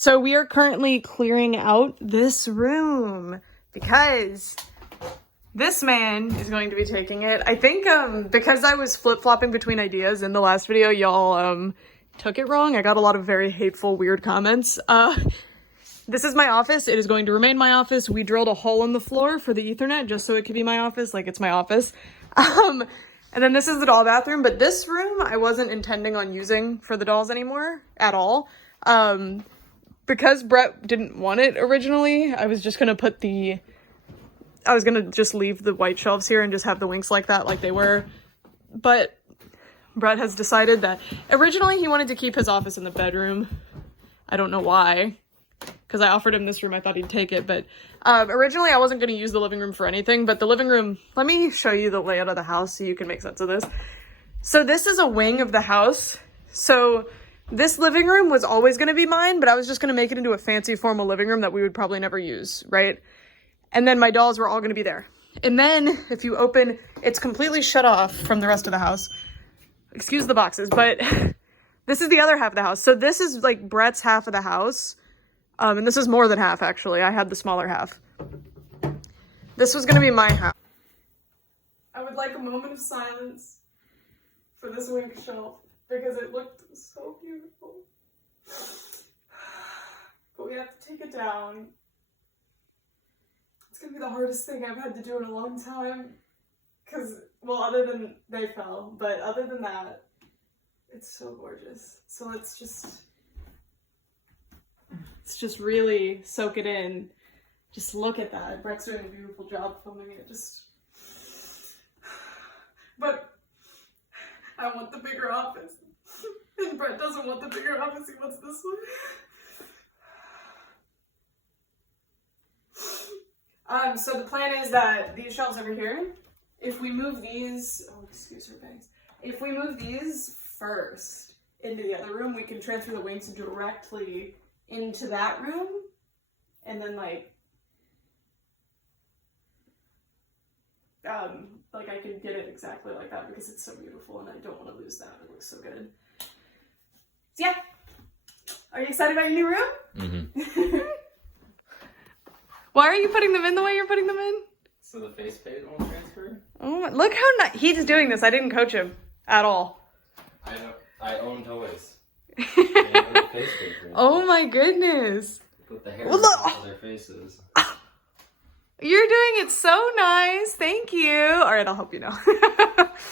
So we are currently clearing out this room because this man is going to be taking it. I think because I was flip-flopping between ideas in the last video, y'all took it wrong. I got a lot of very hateful, weird comments. This is my office. It is going to remain my office. We drilled a hole in the floor for the Ethernet just so it could be my office, like it's my office. And then this is the doll bathroom, but this room I wasn't intending on using for the dolls anymore at all. Because Brett didn't want it originally, I was just gonna just leave the white shelves here and just have the Winx like that, like they were. But Brett has decided that originally he wanted to keep his office in the bedroom. I don't know why, because I offered him this room, I thought he'd take it. But originally I wasn't gonna use the living room for anything, but the living room, let me show you the layout of the house so you can make sense of this. So this is a wing of the house. So this living room was always going to be mine, but I was just going to make it into a fancy formal living room that we would probably never use, right? And then my dolls were all going to be there. And then if you open, it's completely shut off from the rest of the house. Excuse the boxes, but this is the other half of the house. So this is like Brett's half of the house. And this is more than half, actually. I had the smaller half. This was going to be my half. I would like a moment of silence for this Winx shelf, because it looked so beautiful. But we have to take it down. It's gonna be the hardest thing I've had to do in a long time. Cause, well, other than they fell, but other than that, it's so gorgeous. So let's just really soak it in. Just look at that. Brett's doing a beautiful job filming it. But I want the bigger office. And Brett doesn't want the bigger office, he wants this one. So the plan is that these shelves over here, if we move these, oh, excuse her bangs. If we move these first into the other room, we can transfer the Winx directly into that room. And then like I can get it exactly like that because it's so beautiful and I don't want to lose that. It looks so good. So yeah. Are you excited about your new room? Mm-hmm. Why are you putting them in the way you're putting them in? So the face paint won't transfer? Oh, look how he's doing this. I didn't coach him at all. I own toys. Oh my goodness. Put the hair on their faces. You're doing it so nice. Thank you. All right, I'll help you now.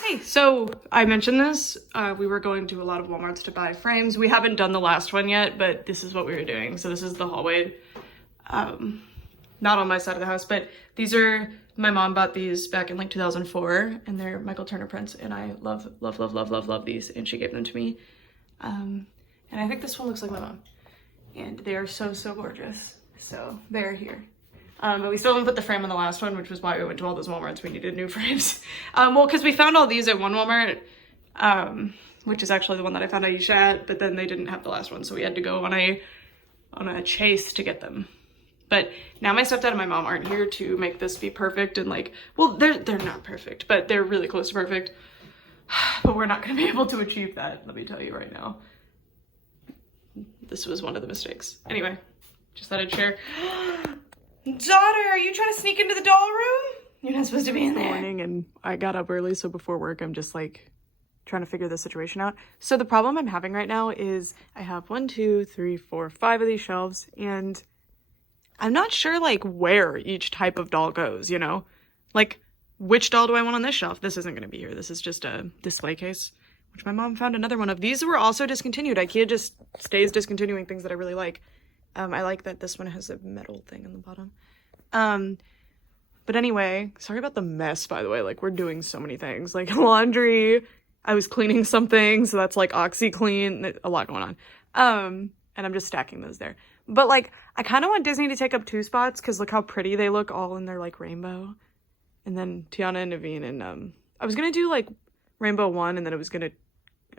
Hey, so I mentioned this. We were going to a lot of Walmarts to buy frames. We haven't done the last one yet, but this is what we were doing. So this is the hallway. Not on my side of the house, but these are, my mom bought these back in like 2004 and they're Michael Turner prints and I love, love, love, love, love, love these and she gave them to me. And I think this one looks like my mom and they are so, so gorgeous. So they're here. But we still haven't put the frame on the last one, which was why we went to all those Walmarts. We needed new frames. Well, because we found all these at one Walmart, which is actually the one that I found Aisha at, but then they didn't have the last one, so we had to go on a chase to get them. But now my stepdad and my mom aren't here to make this be perfect and like, well, they're not perfect, but they're really close to perfect. But we're not going to be able to achieve that, let me tell you right now. This was one of the mistakes. Anyway, just thought I'd share. Daughter, are you trying to sneak into the doll room? You're not supposed to be in there. Morning, and I got up early, so before work, I'm just like trying to figure the situation out. So the problem I'm having right now is I have 1, 2, 3, 4, 5 of these shelves, and I'm not sure like where each type of doll goes, you know? Like, which doll do I want on this shelf? This isn't going to be here. This is just a display case, which my mom found another one of. These were also discontinued. IKEA just stays discontinuing things that I really like. I like that this one has a metal thing on the bottom. But anyway, sorry about the mess, by the way. Like, we're doing so many things. Like, laundry. I was cleaning something, so that's like OxyClean. A lot going on. And I'm just stacking those there. But, like, I kind of want Disney to take up 2 spots, because look how pretty they look all in their, like, rainbow. And then Tiana and Naveen, and, I was gonna do, like, rainbow 1, and then it was gonna...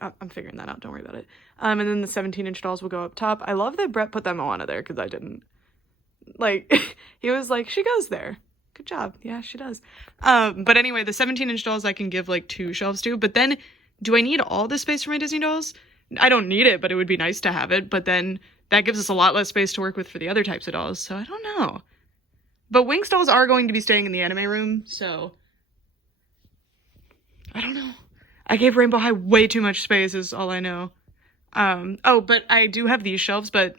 I'm figuring that out, don't worry about it. And then the 17-inch dolls will go up top. I love that Brett put that Moana there, because I didn't. Like, he was like, she goes there. Good job. Yeah, she does. But anyway, the 17-inch dolls I can give, like, 2 shelves to. But then, do I need all the space for my Disney dolls? I don't need it, but it would be nice to have it. But then, that gives us a lot less space to work with for the other types of dolls, so I don't know. But Winx dolls are going to be staying in the anime room, so I don't know. I gave Rainbow High way too much space is all I know. Oh, but I do have these shelves, but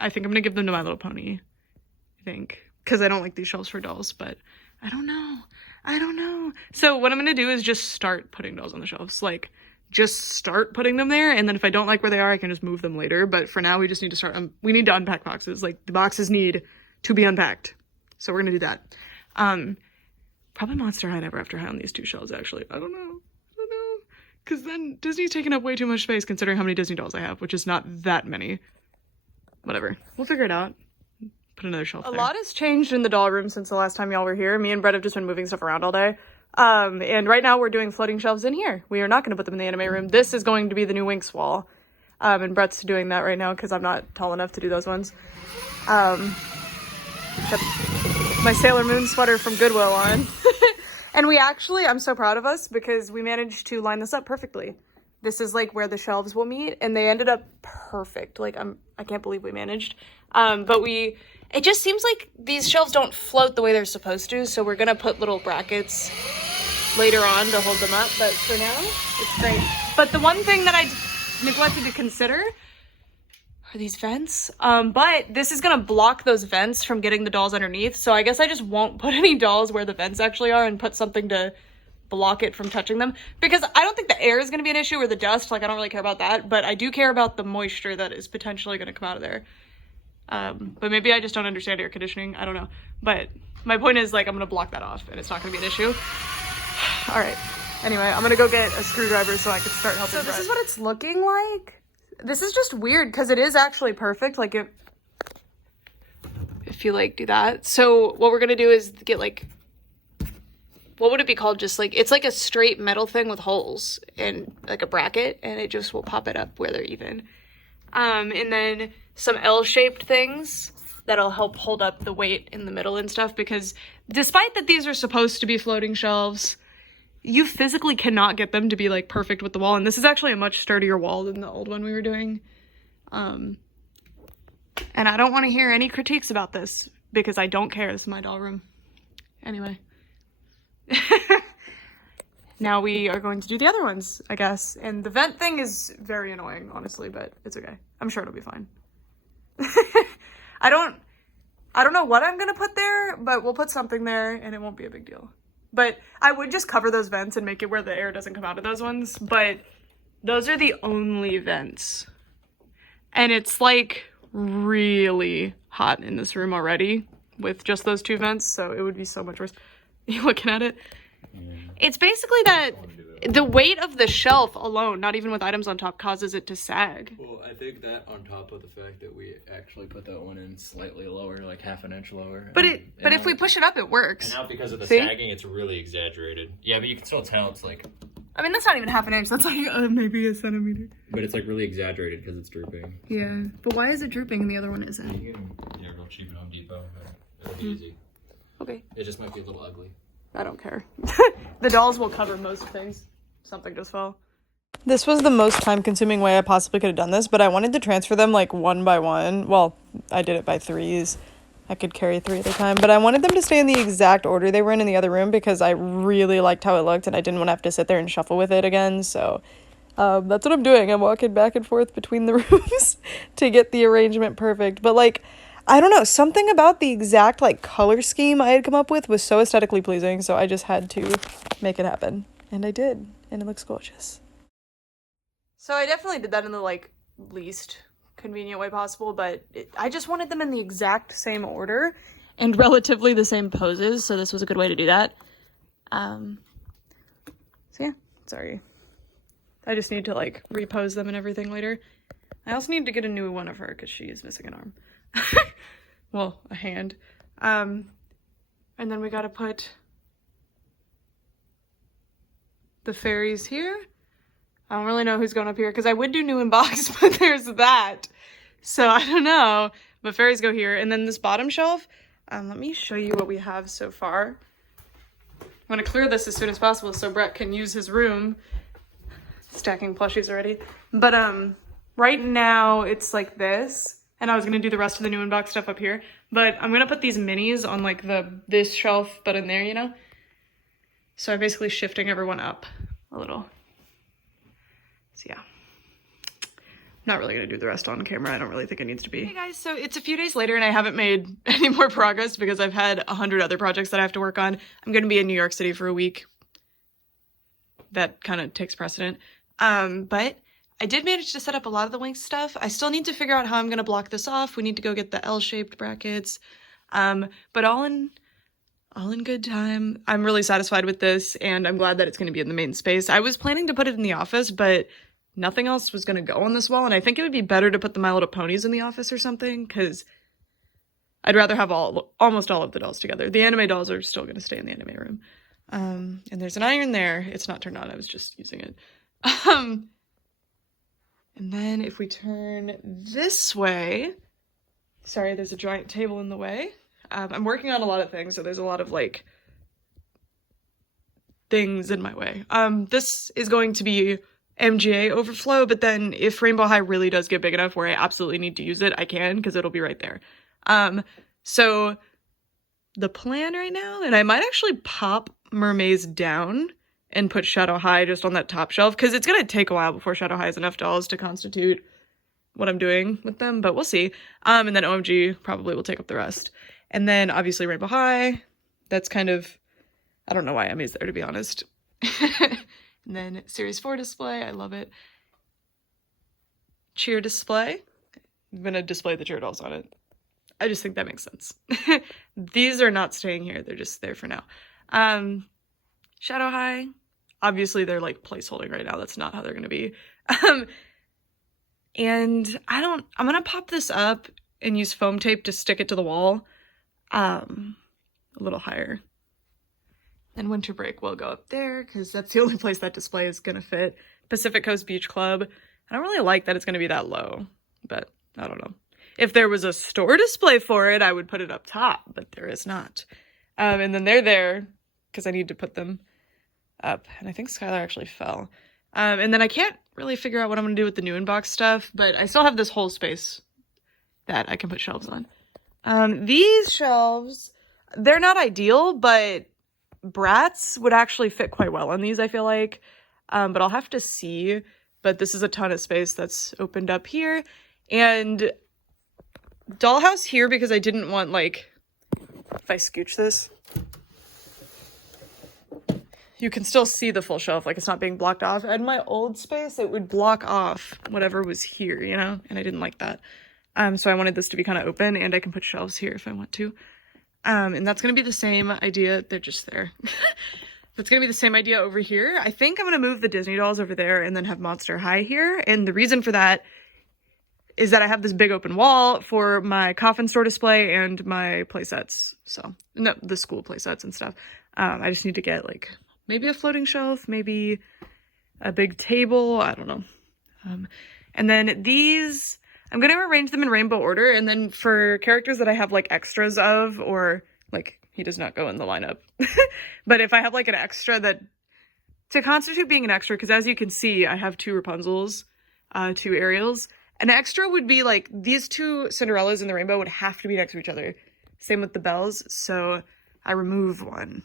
I think I'm gonna give them to My Little Pony, I think, because I don't like these shelves for dolls, but I don't know. So what I'm gonna do is just start putting dolls on the shelves, like, just start putting them there, and then if I don't like where they are, I can just move them later, but for now, we just need to start, we need to unpack boxes, like, the boxes need to be unpacked, so we're gonna do that. Probably Monster High and Ever After High on these two shelves, actually. I don't know, because then Disney's taking up way too much space considering how many Disney dolls I have, which is not that many. Whatever, we'll figure it out. Put another shelf there. A lot has changed in the doll room since the last time y'all were here. Me and Brett have just been moving stuff around all day. And right now we're doing floating shelves in here. We are not going to put them in the anime room. This is going to be the new Winx wall. And Brett's doing that right now because I'm not tall enough to do those ones. Got my Sailor Moon sweater from Goodwill on. And we actually, I'm so proud of us because we managed to line this up perfectly. This is like where the shelves will meet and they ended up perfect. Like I can't believe we managed. But it just seems like these shelves don't float the way they're supposed to. So we're gonna put little brackets later on to hold them up. But for now, it's great. But the one thing that I neglected to consider are these vents. But this is gonna block those vents from getting the dolls underneath. So I guess I just won't put any dolls where the vents actually are and put something to block it from touching them. Because I don't think the air is gonna be an issue or the dust. Like I don't really care about that. But I do care about the moisture that is potentially gonna come out of there. But maybe I just don't understand air conditioning. I don't know. But my point is like I'm gonna block that off and it's not gonna be an issue. All right. Anyway, I'm gonna go get a screwdriver so I can start helping. So this is what it's looking like. This is just weird because it is actually perfect. Like if you like do that. So what we're gonna do is get like, what would it be called? Just like, it's like a straight metal thing with holes and like a bracket and it just will pop it up where they're even. And then some L-shaped things that'll help hold up the weight in the middle and stuff because despite that these are supposed to be floating shelves, you physically cannot get them to be like perfect with the wall. And this is actually a much sturdier wall than the old one we were doing. And I don't want to hear any critiques about this because I don't care. This is my doll room. Anyway. Now we are going to do the other ones, I guess. And the vent thing is very annoying, honestly, but it's okay. I'm sure it'll be fine. I don't know what I'm gonna put there, but we'll put something there and it won't be a big deal. But I would just cover those vents and make it where the air doesn't come out of those ones, but those are the only vents. And it's like really hot in this room already with just those two vents, so it would be so much worse. You looking at it? It's basically that the weight of the shelf alone, not even with items on top, causes it to sag. Well, I think that on top of the fact that we actually put that one in slightly lower, like half an inch lower. But if we push it up, it works. And now because of the sagging, it's really exaggerated. Yeah, but you can still tell it's like... I mean, that's not even half an inch. That's like maybe a centimeter. But it's like really exaggerated because it's drooping. Yeah, but why is it drooping and the other one isn't? You can go cheap at Home Depot. It'll be easy. Okay. It just might be a little ugly. I don't care. The dolls will cover most things. Something just fell. This was the most time-consuming way I possibly could have done this, but I wanted to transfer them like one by one. Well, I did it by threes. I could carry 3 at a time, but I wanted them to stay in the exact order they were in the other room because I really liked how it looked and I didn't want to have to sit there and shuffle with it again. So that's what I'm doing. I'm walking back and forth between the rooms to get the arrangement perfect. But like, I don't know, something about the exact like color scheme I had come up with was so aesthetically pleasing, so I just had to make it happen. And I did, and it looks gorgeous. So I definitely did that in the like least convenient way possible, but I just wanted them in the exact same order and relatively the same poses, so this was a good way to do that. So yeah, sorry. I just need to like repose them and everything later. I also need to get a new one of her because she is missing an arm. Well, a hand. And then we gotta put the fairies here. I don't really know who's going up here because I would do new in box, but there's that. So I don't know, but fairies go here. And then this bottom shelf, let me show you what we have so far. I'm gonna clear this as soon as possible so Brett can use his room. Stacking plushies already. But right now it's like this. and I was gonna do the rest of the new inbox stuff up here, but I'm gonna put these minis on like this shelf, but in there, you know? So I'm basically shifting everyone up a little. So yeah. Not really gonna do the rest on camera. I don't really think it needs to be. Hey guys, so it's a few days later and I haven't made any more progress because I've had 100 other projects that I have to work on. I'm gonna be in New York City for a week. That kind of takes precedent. But I did manage to set up a lot of the Winx stuff. I still need to figure out how I'm gonna block this off. We need to go get the L-shaped brackets. But all in good time. I'm really satisfied with this and I'm glad that it's gonna be in the main space. I was planning to put it in the office, but nothing else was going to go on this wall, and I think it would be better to put the My Little Ponies in the office or something, because I'd rather have almost all of the dolls together. The anime dolls are still going to stay in the anime room. And there's an iron there. It's not turned on. I was just using it. And then if we turn this way, sorry, there's a giant table in the way. I'm working on a lot of things, so there's a lot of, like, things in my way. This is going to be MGA overflow, but then if Rainbow High really does get big enough where I absolutely need to use it, I can, because it'll be right there. So the plan right now, and I might actually pop Mermaids down and put Shadow High just on that top shelf, because it's going to take a while before Shadow High has enough dolls to constitute what I'm doing with them, but we'll see. And then OMG probably will take up the rest. And then obviously Rainbow High, that's kind of, I don't know why Emmy's there, to be honest. And then Series 4 display, I love it. Cheer display. I'm gonna display the cheer dolls on it. I just think that makes sense. These are not staying here, they're just there for now. Shadow High. Obviously they're like placeholding right now, that's not how they're gonna be. And I'm gonna pop this up and use foam tape to stick it to the wall. A little higher. Then Winter Break will go up there because that's the only place that display is going to fit. Pacific Coast Beach Club. I don't really like that it's going to be that low, but I don't know. If there was a store display for it, I would put it up top, but there is not. And then they're there because I need to put them up. And I think Skylar actually fell. And then I can't really figure out what I'm going to do with the new inbox stuff, but I still have this whole space that I can put shelves on. These shelves, they're not ideal, but Bratz would actually fit quite well on these, I feel like. But I'll have to see. But this is a ton of space that's opened up here. And Dollhouse here because I didn't want, like, if I scooch this, you can still see the full shelf, like it's not being blocked off. And my old space, it would block off whatever was here, you know? And I didn't like that. So I wanted this to be kind of open, and I can put shelves here if I want to. And that's going to be the same idea. They're just there. That's going to be the same idea over here. I think I'm going to move the Disney dolls over there and then have Monster High here. And the reason for that is that I have this big open wall for my coffin store display and my playsets. So, no, the school playsets and stuff. I just need to get, like, maybe a floating shelf, maybe a big table. I don't know. And then these, I'm going to arrange them in rainbow order, and then for characters that I have, like, extras of, or, like, he does not go in the lineup. But if I have, like, an extra that, to constitute being an extra, because as you can see, I have 2 Rapunzels, 2 Ariels. An extra would be, like, these 2 Cinderellas in the rainbow would have to be next to each other. Same with the Bells, so I remove one,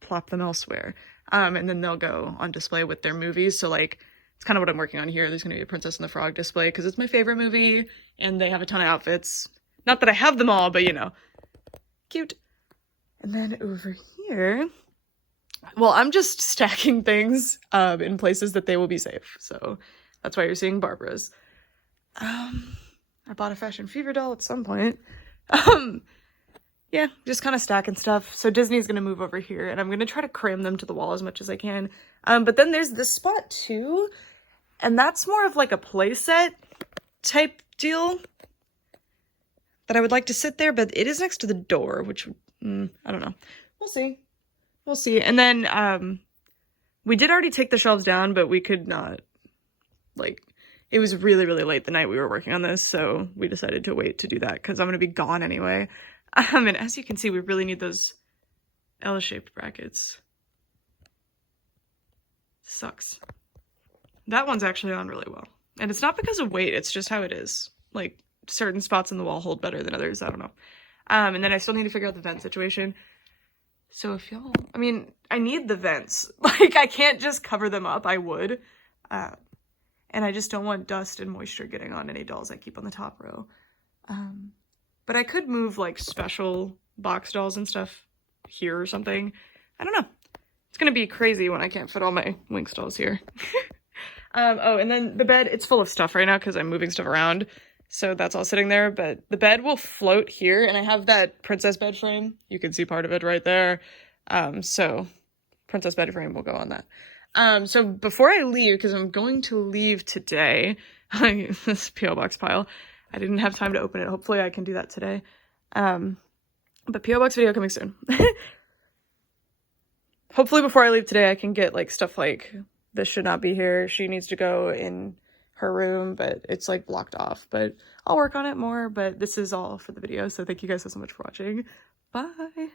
plop them elsewhere. And then they'll go on display with their movies, so, like, it's kind of what I'm working on here. There's going to be a Princess and the Frog display because it's my favorite movie and they have a ton of outfits. Not that I have them all, but you know, cute. And then over here, well, I'm just stacking things in places that they will be safe. So that's why you're seeing Barbara's. I bought a Fashion Fever doll at some point. Yeah, just kind of stacking stuff. So Disney's going to move over here and I'm going to try to cram them to the wall as much as I can. But then there's this spot too. And that's more of like a playset type deal that I would like to sit there. But it is next to the door, which, I don't know. We'll see. We'll see. And then we did already take the shelves down, but we could not, like, it was really, really late the night we were working on this. So we decided to wait to do that because I'm going to be gone anyway. And as you can see, we really need those L-shaped brackets. Sucks. That one's actually on really well. And it's not because of weight, it's just how it is. Like, certain spots in the wall hold better than others. I don't know. And then I still need to figure out the vent situation. So if y'all, I mean, I need the vents. Like, I can't just cover them up. I would. And I just don't want dust and moisture getting on any dolls I keep on the top row. But I could move, like, special box dolls and stuff here or something. I don't know. It's gonna be crazy when I can't fit all my Winx dolls here. Oh, and then the bed, it's full of stuff right now because I'm moving stuff around. So that's all sitting there, but the bed will float here, and I have that princess bed frame. You can see part of it right there. So princess bed frame will go on that. So before I leave, because I'm going to leave today, this P.O. box pile, I didn't have time to open it. Hopefully I can do that today. But P.O. box video coming soon. Hopefully before I leave today, I can get like stuff like, this should not be here. She needs to go in her room, but it's like blocked off. But I'll work on it more. But this is all for the video. So thank you guys so much for watching. Bye.